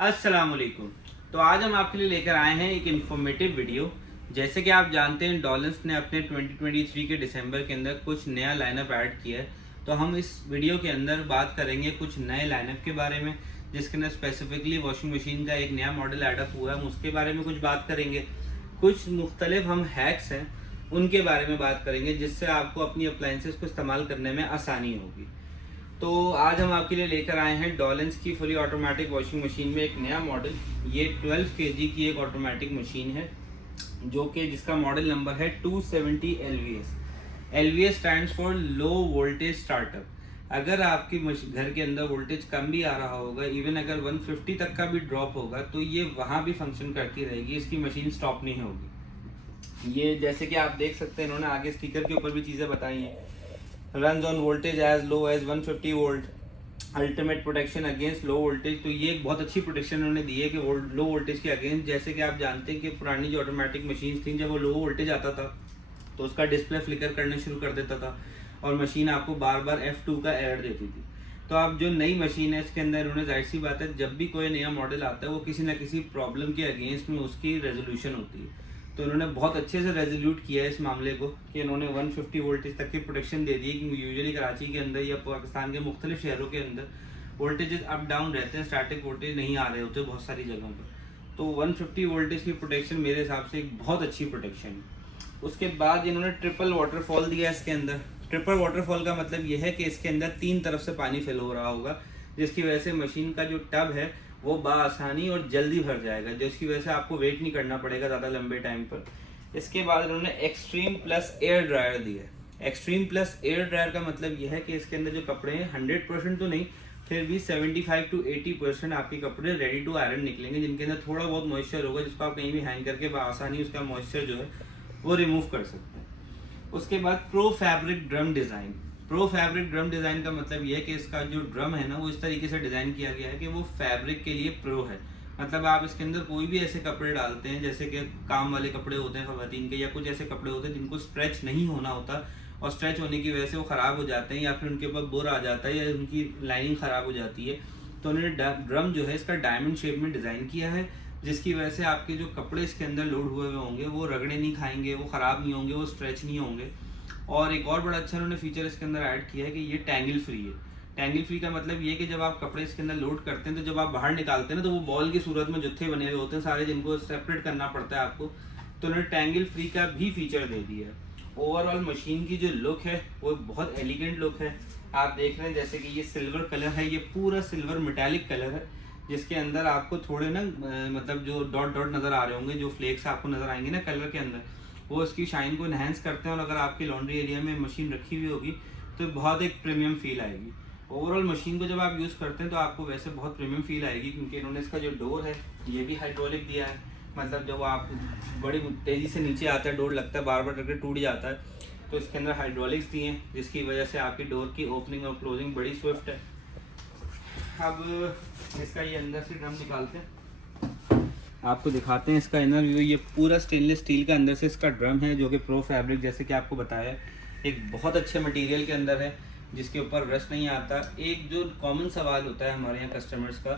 अस्सलाम वालेकुम। तो आज हम आपके लिए लेकर आए हैं एक इन्फॉर्मेटिव वीडियो। जैसे कि आप जानते हैं डॉलेंस ने अपने 2023 के दिसंबर के अंदर कुछ नया लाइनअप ऐड किया है। तो हम इस वीडियो के अंदर बात करेंगे कुछ नए लाइनअप के बारे में, जिसके अंदर स्पेसिफिकली वॉशिंग मशीन का एक नया मॉडल एडअप हुआ है, हम उसके बारे में कुछ बात करेंगे। कुछ मुख्तलिफ हम हैक्स हैं उनके बारे में बात करेंगे, जिससे आपको अपनी अप्लाइंसेस को इस्तेमाल करने में आसानी होगी। तो आज हम आपके लिए लेकर आए हैं डॉलेंस की फुली ऑटोमेटिक वॉशिंग मशीन में एक नया मॉडल। ये 12 kg की एक ऑटोमेटिक मशीन है, जो कि जिसका मॉडल नंबर है 270 LVS। LVS stands for low voltage startup. अगर आपकी घर के अंदर वोल्टेज कम भी आ रहा होगा, इवन अगर 150 तक का भी ड्रॉप होगा, तो ये वहाँ भी फंक्शन करती रहेगी, इसकी मशीन स्टॉप नहीं होगी। ये जैसे कि आप देख सकते हैं, इन्होंने आगे स्टिकर के ऊपर भी चीज़ें बताई हैं। Run on voltage as low as 150 volt, ultimate protection against low voltage. तो ये एक बहुत अच्छी प्रोटेक्शन उन्होंने दी है कि लो वोल्टेज के अगेंस्ट। जैसे कि आप जानते हैं कि पुरानी जो ऑटोमेटिक मशीन थी, जब वो लो वोल्टेज आता था तो उसका डिस्प्ले फ्लिकर करना शुरू कर देता था और मशीन आपको बार बार F2 का एरर देती थी। तो अब जो नई मशीन है, इसके अंदर उन्हें जाहिर सी बात है, जब भी कोई नया मॉडल आता है वो किसी ना किसी प्रॉब्लम के अगेंस्ट में उसकी रेजोल्यूशन होती है। तो इन्होंने बहुत अच्छे से रेजोल्यूट किया है इस मामले को कि इन्होंने 150 वोल्टेज तक की प्रोटेक्शन दे दी है। क्योंकि यूजुअली कराची के अंदर या पाकिस्तान के मुख्तलिफ शहरों के अंदर वोल्टेजेस अप डाउन रहते हैं, स्टैटिक वोल्टेज नहीं आ रहे होते बहुत सारी जगहों पर। तो 150 वोल्टेज की प्रोटेक्शन मेरे हिसाब से एक बहुत अच्छी प्रोटेक्शन है। उसके बाद इन्होंने ट्रिपल वाटरफॉल दिया इसके अंदर। ट्रिपल वाटरफॉल का मतलब यह है कि इसके अंदर 3 तरफ से पानी फिल हो रहा होगा, जिसकी वजह से मशीन का जो टब है वो बाआसानी और जल्दी भर जाएगा, जिसकी वजह से आपको वेट नहीं करना पड़ेगा ज़्यादा लंबे टाइम पर। इसके बाद इन्होंने एक्सट्रीम प्लस एयर ड्रायर दिया है। एक्सट्रीम प्लस एयर ड्रायर का मतलब यह है कि इसके अंदर जो कपड़े हैं 100% तो नहीं, फिर भी 75 to 80% आपके कपड़े रेडी टू आयरन निकलेंगे, जिनके अंदर थोड़ा बहुत मॉइस्चर होगा, जिसको आप कहीं भी हैंग करके बआसानी उसका मॉइस्चर जो है वो रिमूव कर सकते हैं। उसके बाद pro fabric drum design. Pro fabric drum design का मतलब यह है कि इसका जो ड्रम है ना, वो इस तरीके से डिज़ाइन किया गया है कि वो फैब्रिक के लिए प्रो है। मतलब आप इसके अंदर कोई भी ऐसे कपड़े डालते हैं, जैसे कि काम वाले कपड़े होते हैं ख़वातीन के, या कुछ ऐसे कपड़े होते हैं जिनको स्ट्रेच नहीं होना होता और स्ट्रेच होने की वजह से वो ख़राब हो जाते हैं, या फिर उनके ऊपर बुर आ जाता है, या उनकी लाइनिंग ख़राब हो जाती है। तो उन्होंने ड्रम जो है इसका डायमंड शेप में डिज़ाइन किया है, जिसकी वजह से आपके जो कपड़े इसके अंदर लोड हुए हुए होंगे वो रगड़े नहीं खाएंगे, वो ख़राब नहीं होंगे, वो स्ट्रेच नहीं होंगे। और एक और बड़ा अच्छा उन्होंने फीचर इसके अंदर ऐड किया है कि ये टैंगल फ्री है। टैंगल फ्री का मतलब ये कि जब आप कपड़े इसके अंदर लोड करते हैं, तो जब आप बाहर निकालते हैं ना, तो वो बॉल की सूरत में जुत्थे बने हुए होते हैं सारे, जिनको सेपरेट करना पड़ता है आपको। तो उन्होंने टैंगल फ्री का भी फीचर दे दिया है। ओवरऑल मशीन की जो लुक है वो बहुत एलिगेंट लुक है। आप देख रहे हैं जैसे कि ये सिल्वर कलर है, ये पूरा सिल्वर मेटालिक कलर है, जिसके अंदर आपको थोड़े ना मतलब जो डॉट डॉट नज़र आ रहे होंगे, जो फ्लेक्स आपको नज़र आएंगे ना कलर के अंदर, वो इसकी शाइन को इन्हेंस करते हैं। और अगर आपकी लॉन्ड्री एरिया में मशीन रखी हुई होगी तो बहुत एक प्रीमियम फील आएगी। ओवरऑल मशीन को जब आप यूज़ करते हैं तो आपको वैसे बहुत प्रीमियम फील आएगी, क्योंकि इन्होंने इसका जो डोर है ये भी हाइड्रोलिक दिया है। मतलब जब आप बड़ी तेज़ी से नीचे आता है, डोर लगता है, बार बार करके टूट जाता है, तो इसके अंदर हाइड्रोलिक्स दिए हैं, जिसकी वजह से आपकी डोर की ओपनिंग और क्लोजिंग बड़ी स्विफ्ट है। अब इसका ये अंदर से ड्रम निकालते हैं, आपको दिखाते हैं इसका इनर व्यू। ये पूरा स्टेनलेस स्टील का अंदर से इसका ड्रम है, जो कि प्रो फैब्रिक, जैसे कि आपको बताया, एक बहुत अच्छे मटेरियल के अंदर है, जिसके ऊपर रस्ट नहीं आता। एक जो कॉमन सवाल होता है हमारे यहाँ कस्टमर्स का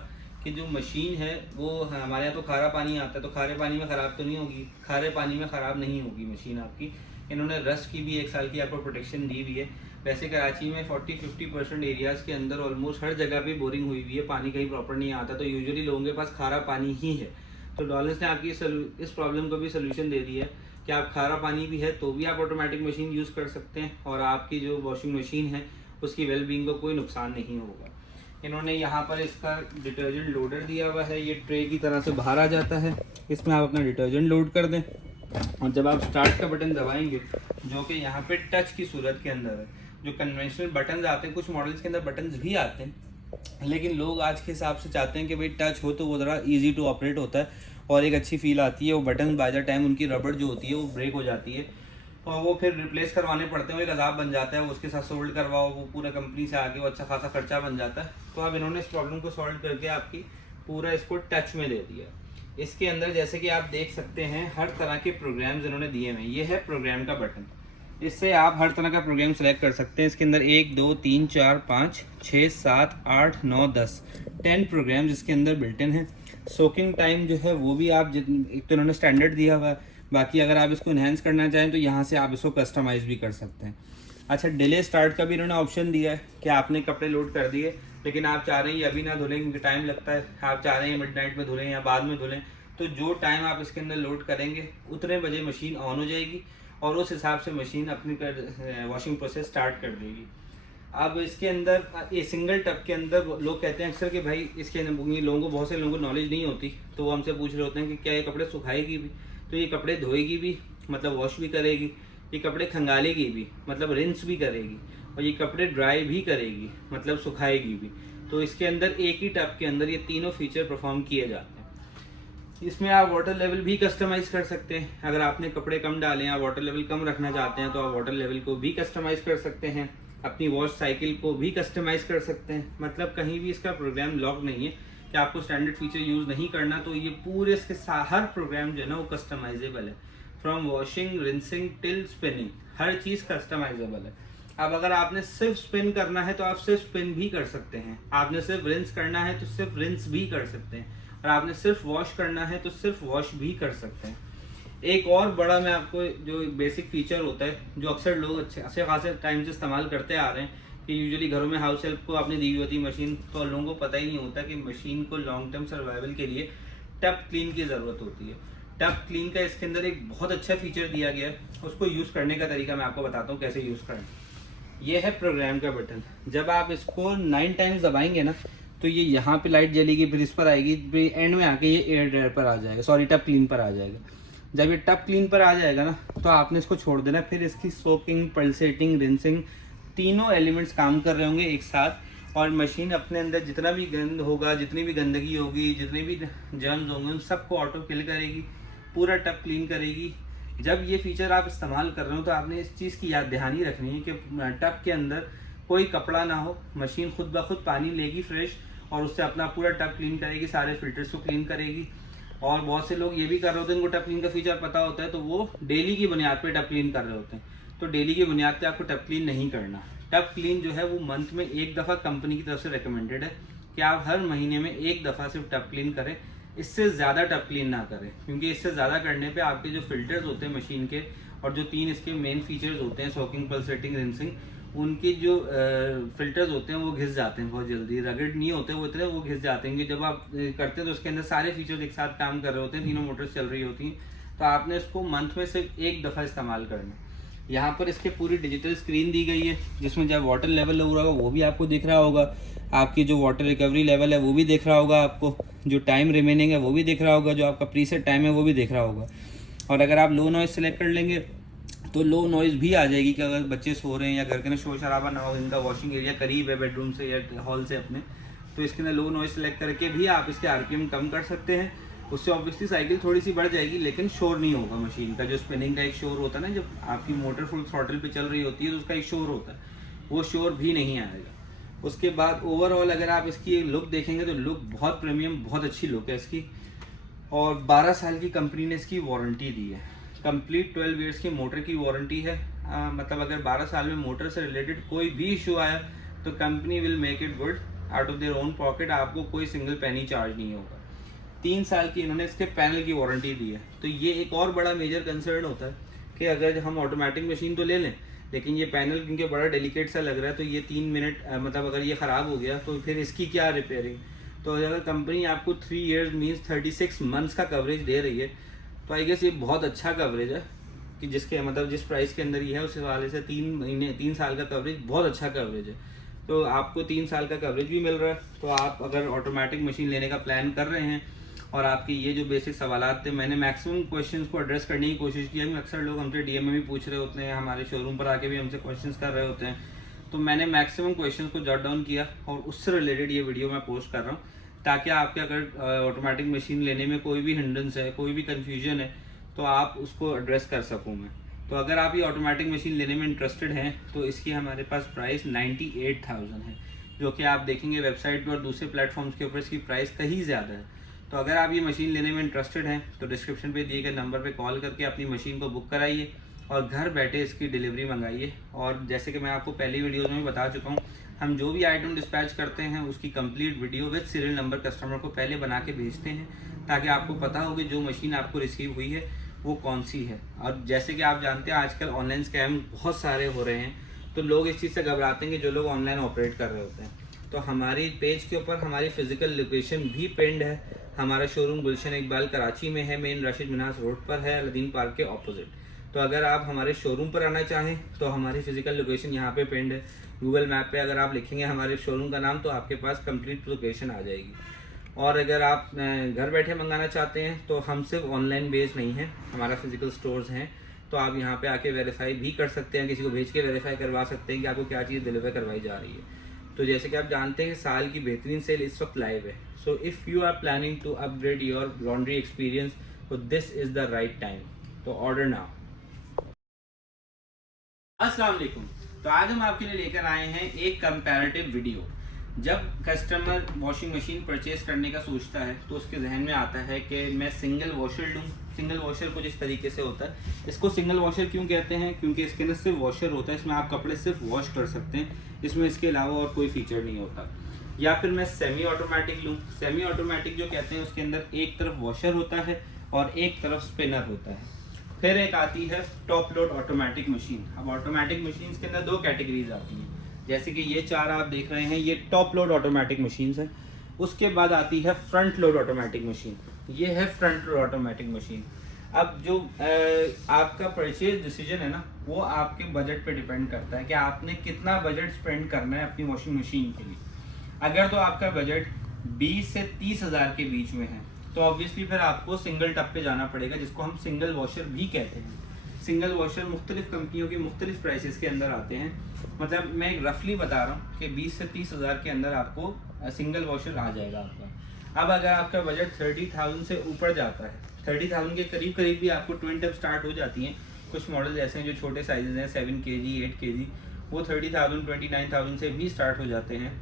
कि जो मशीन है वो हमारे यहाँ तो खारा पानी आता है, तो खारे पानी में ख़राब तो नहीं होगी? खारे पानी में ख़राब नहीं होगी मशीन आपकी। इन्होंने रस्ट की भी 1 साल की आपको प्रोटेक्शन दी हुई है। वैसे कराची में 40-50% एरियाज़ के अंदर ऑलमोस्ट हर जगह पे बोरिंग हुई हुई है, पानी कहीं प्रॉपर नहीं आता, तो यूजुअली लोगों के पास खारा पानी ही है। तो डॉलेंस ने आपकी इस प्रॉब्लम को भी सोल्यूशन दे दिया है कि आप खारा पानी भी है तो भी आप ऑटोमेटिक मशीन यूज़ कर सकते हैं, और आपकी जो वॉशिंग मशीन है उसकी वेलबींग को कोई नुकसान नहीं होगा। इन्होंने यहाँ पर इसका डिटर्जेंट लोडर दिया हुआ है, ये ट्रे की तरह से बाहर आ जाता है, इसमें आप अपना डिटर्जेंट लोड कर दें, और जब आप स्टार्ट का बटन दबाएंगे, जो कि यहाँ पे टच की सूरत के अंदर है, जो कन्वेंशनल बटन्स आते हैं, कुछ मॉडल्स के अंदर बटन्स भी आते हैं, लेकिन लोग आज के हिसाब से चाहते हैं कि भाई टच हो तो वो ज़रा इजी टू ऑपरेट होता है और एक अच्छी फील आती है। वो बटन बाय द टाइम उनकी रबड़ जो होती है वो ब्रेक हो जाती है, और वो फिर रिप्लेस करवाने पड़ते हैं, वो एक अजाब बन जाता है। वो उसके साथ सोल्ड करवाओ, वो पूरा कंपनी से आके वो अच्छा खासा खर्चा बन जाता है। तो अब इन्होंने इस प्रॉब्लम को सॉल्व करके आपकी पूरा इसको टच में दे दिया। इसके अंदर जैसे कि आप देख सकते हैं हर तरह के प्रोग्राम्स इन्होंने दिए हुए हैं। ये है प्रोग्राम का बटन, इससे आप हर तरह का प्रोग्राम सेलेक्ट कर सकते हैं। इसके अंदर 1 2 3 4 5 6 7 8 9 10 10 प्रोग्राम इसके अंदर बिल्ट इन है। सोकिंग टाइम जो है वो भी आप एक तो इन्होंने स्टैंडर्ड दिया हुआ है, बाकी अगर आप इसको इन्हेंस करना चाहें तो यहाँ से आप इसको कस्टमाइज़ भी कर सकते हैं। अच्छा, डिले स्टार्ट का भी इन्होंने ऑप्शन दिया है कि आपने कपड़े लोड कर दिए लेकिन आप चाह रहे हैं अभी ना धुलें क्योंकि टाइम लगता है, आप चाह रहे हैं मिडनाइट में धुलें या बाद में धुलें, तो जो टाइम आप इसके अंदर लोड करेंगे उतने बजे मशीन ऑन हो जाएगी और उस हिसाब से मशीन अपनी वॉशिंग प्रोसेस स्टार्ट कर देगी। अब इसके अंदर ये सिंगल टब के अंदर लोग कहते हैं अक्सर कि भाई इसके अंदर लोगों को, बहुत से लोगों को नॉलेज नहीं होती, तो वो हमसे पूछ रहे होते हैं कि क्या ये कपड़े सुखाएगी भी, तो ये कपड़े धोएगी भी मतलब वॉश भी करेगी, ये कपड़े खंगालेगी भी मतलब रिंस भी करेगी, और ये कपड़े ड्राई भी करेगी मतलब सुखाएगी भी। तो इसके अंदर एक ही टब के अंदर ये तीनों फीचर परफॉर्म किए जाते हैं। इसमें आप वाटर लेवल भी कस्टमाइज़ कर सकते हैं। अगर आपने कपड़े कम डाले, आप वाटर लेवल कम रखना चाहते हैं तो आप वाटर लेवल को भी कस्टमाइज़ कर सकते हैं। अपनी वॉश साइकिल को भी कस्टमाइज़ कर सकते हैं। मतलब कहीं भी इसका प्रोग्राम लॉक नहीं है कि आपको स्टैंडर्ड फीचर यूज़ नहीं करना, तो ये पूरे इसके हर प्रोग्राम जो है ना वो कस्टमाइजेबल है। From washing, rinsing till spinning, हर चीज़ कस्टमाइजेबल है। अब अगर आपने सिर्फ स्पिन करना है तो आप सिर्फ स्पिन भी कर सकते हैं, आपने सिर्फ रिंस करना है तो सिर्फ रिंस भी कर सकते हैं, और आपने सिर्फ वॉश करना है तो सिर्फ वॉश भी कर सकते हैं। एक और बड़ा मैं आपको जो बेसिक फीचर होता है जो अक्सर लोग अच्छे खासे टाइम से इस्तेमाल करते आ रहे हैं कि यूजुअली घरों में हाउस हेल्प को आपने दी हुई होती मशीन, तो लोगों को पता ही नहीं होता कि मशीन को लॉन्ग टर्म सर्वाइवल के लिए टब क्लीन की ज़रूरत होती है। टब क्लीन का इसके अंदर एक बहुत अच्छा फीचर दिया गया है, उसको यूज़ करने का तरीका मैं आपको बताता हूँ कैसे यूज़ करें। यह है प्रोग्राम का बटन। जब आप इसको 9 टाइम्स दबाएंगे ना तो ये यहाँ पे लाइट जलेगी, फिर इस पर आएगी, फिर एंड में आके ये एयर ड्रायर पर आ जाएगा, सॉरी टब क्लीन पर आ जाएगा। जब ये टब क्लीन पर आ जाएगा ना तो आपने इसको छोड़ देना, फिर इसकी सोकिंग, पल्सेटिंग, रिंसिंग तीनों एलिमेंट्स काम कर रहे होंगे एक साथ, और मशीन अपने अंदर जितना भी गंद होगा, जितनी भी गंदगी होगी, जितने भी जर्म्स होंगे उन सबको ऑटो किल करेगी, पूरा टब क्लीन करेगी। जब ये फीचर आप इस्तेमाल कर रहे हो तो आपने इस चीज़ की याद दहानी रखनी है कि टब के अंदर कोई कपड़ा ना हो, मशीन खुद ब खुद पानी लेगी फ्रेश और उससे अपना पूरा टब क्लीन करेगी, सारे फिल्टर्स को क्लीन करेगी। और बहुत से लोग ये भी कर रहे होते हैं, उनको टब क्लीन का फीचर पता होता है तो वो डेली की बुनियाद पे टब क्लीन कर रहे होते हैं, तो डेली की बुनियाद पे आपको टब क्लीन नहीं करना। टब क्लीन जो है वो मंथ में एक दफ़ा कंपनी की तरफ से रिकमेंडेड है कि आप हर महीने में एक दफ़ा सिर्फ टब क्लीन करें, इससे ज़्यादा टब क्लीन ना करें, क्योंकि इससे ज़्यादा करने पे आपके जो फिल्टर्स होते हैं मशीन के और जो 3 इसके मेन फीचर्स होते हैं सोकिंग, पल्सेटिंग, रिंसिंग, उनके जो फिल्टर्स होते हैं वो घिस जाते हैं बहुत जल्दी, रगड़ नहीं होते वो इतने, वो घिस जाते हैं कि जब आप करते हैं तो उसके अंदर सारे फीचर्स एक साथ काम कर रहे होते हैं, तीनों मोटर्स चल रही होती हैं, तो आपने इसको मंथ में सिर्फ एक दफ़ा इस्तेमाल करना। यहाँ पर इसके पूरी डिजिटल स्क्रीन दी गई है जिसमें जब वाटर लेवल हो रहा होगा वो भी आपको दिख रहा होगा, आपकी जो वाटर रिकवरी लेवल है वो भी दिख रहा होगा, आपको जो टाइम रिमेनिंग है वो भी दिख रहा होगा, जो आपका प्रीसेट टाइम है वो भी दिख रहा होगा। और अगर आप लो नॉइज़ सेलेक्ट कर लेंगे तो लो नॉइज़ भी आ जाएगी कि अगर बच्चे सो रहे हैं या घर के अंदर शोर शराबा ना हो, इनका वॉशिंग एरिया करीब है बेडरूम से या हॉल से अपने, तो इसके अंदर लो नॉइज़ सेलेक्ट करके भी आप इसके आरपीएम कम कर सकते हैं। उससे ऑब्वियसली साइकिल थोड़ी सी बढ़ जाएगी लेकिन शोर नहीं होगा मशीन का। जो स्पिनिंग का एक शोर होता है ना, जब आपकी मोटर फुल थ्रॉटल पे चल रही होती है तो उसका एक शोर होता है, वो शोर भी नहीं आएगा। उसके बाद ओवरऑल अगर आप इसकी लुक देखेंगे तो लुक बहुत प्रीमियम, बहुत अच्छी लुक है इसकी, और 12 साल की कंपनी ने इसकी वारंटी दी है। कंप्लीट 12 ईयर्स की मोटर की वारंटी है, मतलब अगर 12 साल में मोटर से रिलेटेड कोई भी इशू आया तो company will make it good out of their own pocket, आपको कोई सिंगल पेनी चार्ज नहीं होगा। 3 साल की इन्होंने इसके पैनल की वारंटी दी है। तो ये एक और बड़ा मेजर कंसर्न होता है कि अगर हम ऑटोमेटिक मशीन तो ले लें लेकिन ये पैनल क्योंकि बड़ा डेलिकेट सा लग रहा है तो ये 3 मिनट मतलब अगर ये ख़राब हो गया तो फिर इसकी क्या रिपेयरिंग। तो अगर कंपनी आपको 3 ईयर्स मीन्स 36 मंथ्स का कवरेज दे रही है तो आई गेस ये बहुत अच्छा कवरेज है कि जिसके मतलब जिस प्राइस के अंदर ये है उस हवाले से 3 साल का कवरेज बहुत अच्छा कवरेज है। तो आपको 3 साल का कवरेज भी मिल रहा है। तो आप अगर ऑटोमेटिक मशीन लेने का प्लान कर रहे हैं और आपके ये जो बेसिक सवालात थे, मैंने मैक्सिमम क्वेश्चंस को एड्रेस करने की कोशिश की है। अक्सर लोग हमसे डीएम में भी पूछ रहे होते हैं, हमारे शोरूम पर आके भी हमसे क्वेश्चंस कर रहे होते हैं, तो मैंने मैक्सिमम क्वेश्चंस को जॉट डाउन किया और उससे रिलेटेड ये वीडियो मैं पोस्ट कर रहा हूँ ताकि आपके अगर ऑटोमेटिक मशीन लेने में कोई भी हिंड्रेंस है, कोई भी कन्फ्यूजन है तो आप उसको एड्रेस कर सकूँ मैं। तो अगर आप ये ऑटोमेटिक मशीन लेने में इंटरेस्टेड हैं तो इसकी हमारे पास प्राइस 98,000 है, जो कि आप देखेंगे वेबसाइट पर और दूसरे प्लेटफॉर्म्स के ऊपर इसकी प्राइस कहीं ज़्यादा है। तो अगर आप ये मशीन लेने में इंटरेस्टेड हैं तो डिस्क्रिप्शन पे दिए गए नंबर पे कॉल करके अपनी मशीन को बुक कराइए और घर बैठे इसकी डिलीवरी मंगाइए। और जैसे कि मैं आपको पहली वीडियोज़ में बता चुका हूँ, हम जो भी आइटम डिस्पैच करते हैं उसकी complete video with serial number customer को पहले बना के भेजते हैं, ताकि आपको पता हो कि जो मशीन आपको रिसीव हुई है वो कौन सी है। और जैसे कि आप जानते हैं आजकल ऑनलाइन स्कैम बहुत सारे हो रहे हैं, तो लोग इस चीज़ से घबराते हैं कि जो लोग ऑनलाइन ऑपरेट कर रहे होते हैं। तो हमारी पेज के ऊपर हमारी फिजिकल लोकेशन भी पिंड है। हमारा शोरूम गुलशन इकबाल कराची में है, मेन राशिद मिनास रोड पर है, अलादीन पार्क के ऑपोजिट। तो अगर आप हमारे शोरूम पर आना चाहें तो हमारी फिजिकल लोकेशन यहाँ पे पिंड है। गूगल मैप पे अगर आप लिखेंगे हमारे शोरूम का नाम तो आपके पास कंप्लीट लोकेशन आ जाएगी। और अगर आप घर बैठे मंगाना चाहते हैं तो हम सिर्फ ऑनलाइन बेस्ड नहीं हैं, हमारा फिजिकल स्टोर्स हैं, तो आप यहाँ पे आके वेरीफाई भी कर सकते हैं, किसी को भेज के वेरीफाई करवा सकते हैं कि आपको क्या चीज़ डिलीवर करवाई जा रही है। तो जैसे कि आप जानते हैं साल की बेहतरीन सेल इस वक्त लाइव है। So if you are planning to upgrade your laundry experience तो this is the right time, तो ऑर्डर नाउ। अस्सलाम वालेकुम। तो आज हम आपके लिए लेकर आए हैं एक कंपैरेटिव वीडियो। जब कस्टमर वॉशिंग मशीन परचेज करने का सोचता है तो उसके जहन में आता है कि मैं सिंगल वॉशर लूँ। सिंगल वॉशर कुछ इस तरीके से होता है। इसको सिंगल वॉशर क्यों कहते हैं? क्योंकि इसके अंदर सिर्फ वॉशर होता है, इसमें आप कपड़े सिर्फ वॉश कर सकते हैं, इसमें इसके अलावा और कोई फीचर नहीं होता। या फिर मैं सेमी ऑटोमेटिक लूँ। सेमी ऑटोमेटिक जो कहते हैं उसके अंदर एक तरफ वॉशर होता है और एक तरफ स्पिनर होता है। फिर एक आती है टॉप लोड ऑटोमेटिक मशीन। अब ऑटोमेटिक मशीन के अंदर दो कैटेगरीज आती हैं, जैसे कि ये चार आप देख रहे हैं, ये टॉप लोड ऑटोमेटिक मशीन है। उसके बाद आती है फ्रंट लोड ऑटोमेटिक मशीन, ये है फ्रंट लोड ऑटोमेटिक मशीन। अब जो आपका परचेज डिसीजन है ना, वो आपके बजट पे डिपेंड करता है कि आपने कितना बजट स्पेंड करना है अपनी वॉशिंग मशीन के लिए। अगर तो आपका बजट 20 से 30 हज़ार के बीच में है तो ऑब्वियसली फिर आपको सिंगल टप पे जाना पड़ेगा, जिसको हम सिंगल वॉशर भी कहते हैं। सिंगल वॉशर मुख्तलिफ कंपनियों की मुख्तलिफ प्राइसेस के अंदर आते हैं। मतलब मैं एक रफली बता रहा हूँ कि 20 से 30 हज़ार के अंदर आपको सिंगल वॉशर आ जाएगा आपका। अब अगर आपका बजट 30,000 से ऊपर जाता है, 30,000 के करीब करीब भी आपको ट्विन टप स्टार्ट हो जाती हैं। कुछ मॉडल ऐसे हैं जो छोटे साइजेज हैं 7 kg 8 kg, वो 30,000 29,000 से भी स्टार्ट हो जाते हैं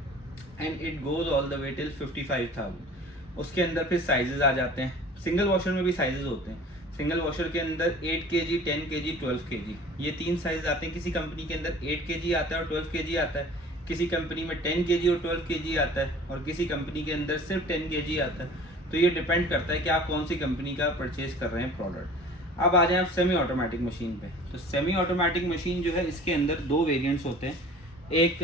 and it goes all the way till 55,000। उसके अंदर फिर साइजेस आ जाते हैं। सिंगल वॉशर में भी साइजेस होते हैं। सिंगल वॉशर के अंदर 8 kg 10 kg 12 kg, ये तीन साइज आते हैं। किसी कंपनी के अंदर 8 kg आता है और 12 kg आता है, किसी कंपनी में 10 kg और 12 kg आता है, और किसी कंपनी के अंदर सिर्फ 10 kg आता है। तो ये डिपेंड करता है कि आप कौन सी कंपनी का परचेज कर रहे हैं प्रोडक्ट। अब आ जाए आप सेमी ऑटोमेटिक मशीन पे। तो सेमी ऑटोमेटिक मशीन जो है, इसके अंदर दो वेरिएंट्स होते हैं। एक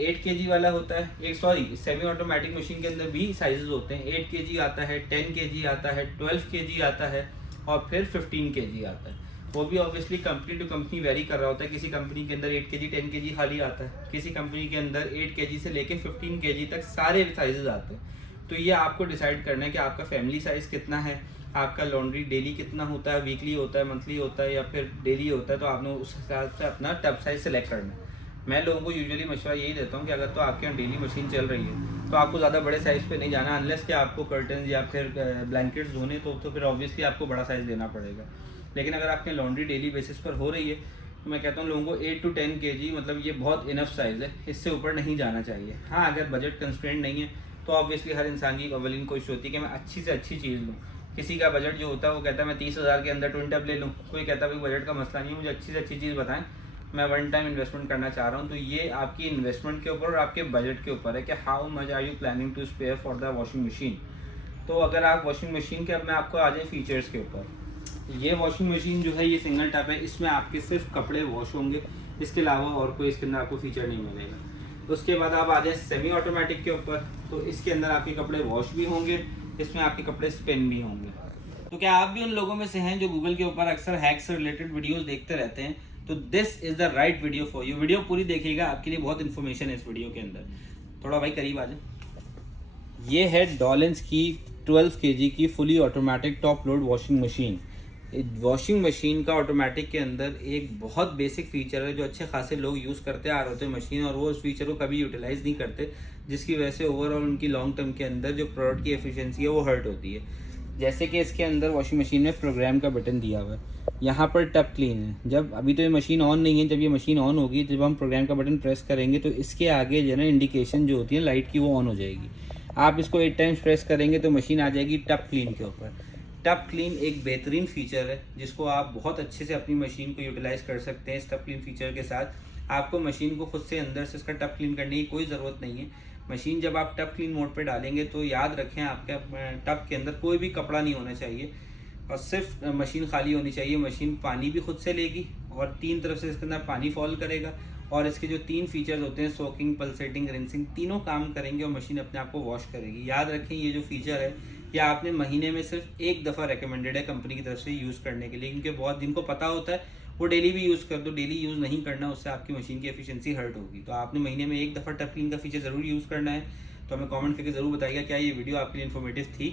8 kg वाला होता है, एक सेमी ऑटोमेटिक मशीन के अंदर भी साइजेस होते हैं। 8 kg आता है, 10 kg आता है, 12 kg आता है और फिर 15 kg आता है। वो भी obviously company to company vary कर रहा होता है। किसी कंपनी के अंदर 8 kg 10 kg खाली आता है, किसी कंपनी के अंदर 8 kg से लेके 15 kg तक सारे साइजेस आते हैं। तो ये आपको डिसाइड करना है कि आपका फैमिली साइज़ कितना है, आपका लॉन्ड्री डेली कितना होता है, वीकली होता है, मंथली होता है या फिर डेली होता है। तो आपने उस हिसाब से अपना टब साइज सेलेक्ट करना है। मैं लोगों को यूजुअली मशवरा यही देता हूँ कि अगर तो आपके यहाँ डेली मशीन चल रही है तो आपको ज़्यादा बड़े साइज़ पे नहीं जाना, अनलेस कि आपको कर्टन्स या फिर ब्लैंकेट्स धोने तो फिर ऑब्वियसली आपको बड़ा साइज़ लेना पड़ेगा। लेकिन अगर आपके लॉन्ड्री डेली बेसिस पर हो रही है तो मैं कहता हूँ लोगों को 8 to 10 kg मतलब ये बहुत इनफ साइज़ है, इससे ऊपर नहीं जाना चाहिए। हाँ, अगर बजट कंस्ट्रेंट नहीं है तो ऑब्वियसली हर इंसान की अवलिन कोशिश होती है कि मैं अच्छी से अच्छी चीज़ लूँ। किसी का बजट जो होता है वो कहता है मैं 30,000 के अंदर ट्विन टब ले लूँ, कोई कहता है भाई बजट का मसला नहीं है, मुझे अच्छी से अच्छी चीज़ बताएं, मैं वन टाइम इन्वेस्टमेंट करना चाह रहा हूँ। तो ये आपकी इन्वेस्टमेंट के ऊपर और आपके बजट के ऊपर है कि how much are you planning to spare for the washing machine. तो अगर आप वॉशिंग मशीन के, अब मैं आपको आ जाए फीचर्स के ऊपर। ये वॉशिंग मशीन जो है ये सिंगल टैप है, इसमें आपके सिर्फ कपड़े वॉश होंगे, इसके अलावा और कोई इसके अंदर आपको फीचर नहीं मिलेगा। उसके बाद आप आ जाए सेमी ऑटोमेटिक के ऊपर, तो इसके अंदर आपके कपड़े वॉश भी होंगे, इसमें आपके कपड़े स्पिन भी होंगे। तो क्या आप भी उन लोगों में से हैं जो गूगल के ऊपर अक्सर हैक से रिलेटेड वीडियोस देखते रहते हैं? तो this is the right video for you. Video पूरी देखिएगा, आपके लिए बहुत इन्फॉर्मेशन है इस वीडियो के अंदर। थोड़ा भाई करीब आ जाए। ये है डॉलेंस की 12 kg की fully automatic top load washing machine. Washing machine का ऑटोमेटिक के अंदर एक बहुत बेसिक फीचर है जो अच्छे खासे लोग यूज़ करते आ रहे होते हैं मशीन, और वो उस फीचर को कभी यूटिलाइज़ नहीं करते, जिसकी वजह से ओवरऑल उनकी लॉन्ग टर्म के अंदर जो प्रोडक्ट की एफिशिएंसी है वो हर्ट होती है। जैसे कि इसके अंदर वॉशिंग मशीन में प्रोग्राम का बटन दिया हुआ है, यहाँ पर टप क्लीन है। जब अभी तो ये मशीन ऑन नहीं है, जब ये मशीन ऑन होगी, जब हम प्रोग्राम का बटन प्रेस करेंगे तो इसके आगे जो है ना इंडिकेशन जो होती है लाइट की वो ऑन हो जाएगी। आप इसको 8 टाइम्स प्रेस करेंगे तो मशीन आ जाएगी टप क्लीन के ऊपर। टप क्लीन एक बेहतरीन फीचर है जिसको आप बहुत अच्छे से अपनी मशीन को यूटिलाइज कर सकते हैं। इस टप क्लीन फीचर के साथ आपको मशीन को खुद से अंदर से इसका टप क्लीन करने की कोई ज़रूरत नहीं है। मशीन जब आप टप क्लीन मोड पे डालेंगे तो याद रखें आपके टप के अंदर कोई भी कपड़ा नहीं होना चाहिए और सिर्फ मशीन खाली होनी चाहिए। मशीन पानी भी खुद से लेगी और 3 तरफ से इसके अंदर पानी फॉल करेगा और इसके जो 3 फीचर्स होते हैं सोकिंग, पल्सेटिंग, रिंसिंग, तीनों काम करेंगे और मशीन अपने आप को वॉश करेगी। याद रखें ये जो फीचर है ये आपने महीने में सिर्फ एक दफ़ा रिकमेंडेड है कंपनी की तरफ से यूज़ करने के लिए, क्योंकि बहुत जिनको पता होता है वो डेली भी यूज़ कर दो। डेली यूज़ नहीं करना, उससे आपकी मशीन की एफिशिएंसी हर्ट होगी। तो आपने महीने में एक दफ़ा टप क्लीन का फीचर ज़रूर यूज़ करना है। तो हमें कमेंट करके ज़रूर बताइएगा क्या ये वीडियो आपके लिए इन्फॉर्मेटिव थी।